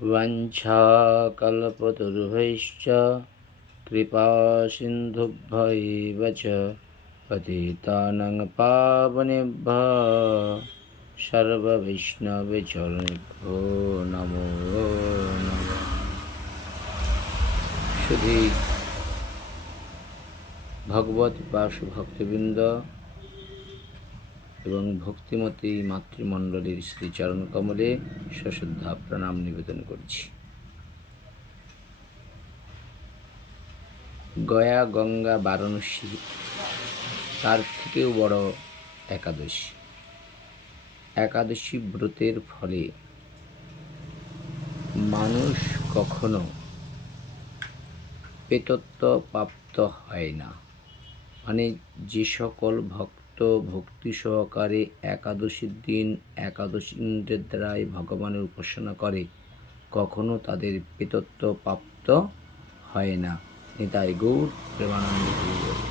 वञ्छाकल्पतरुभैश्च कृपासिन्धुभ्यैव च पतितानं पावनेभ्यः সর্ববৈষ্ণবেচরণেভ্যো নমো নমঃ শুধু ভগবত বাসু ভক্তবৃন্দ এবং ভক্তিমতী মাতৃমণ্ডলীর শ্রীচরণ কমলে সশ্রদ্ধা প্রণাম নিবেদন করছি। গয়া, গঙ্গা, বারাণসী, তার থেকেও বড় একাদশী। একাদশী ব্রতের ফলে মানুষ কখনো পেতত্ব প্রাপ্ত হয় না। মানে যে সকল ভক্ত ভক্তি সহকারে একাদশীর দিন একাদশী ইন্দ্রের দ্বারাই ভগবানের উপাসনা করে কখনো তাদের পেতত্ব প্রাপ্ত হয় না নিতাই গৌর প্রেমানন্দ।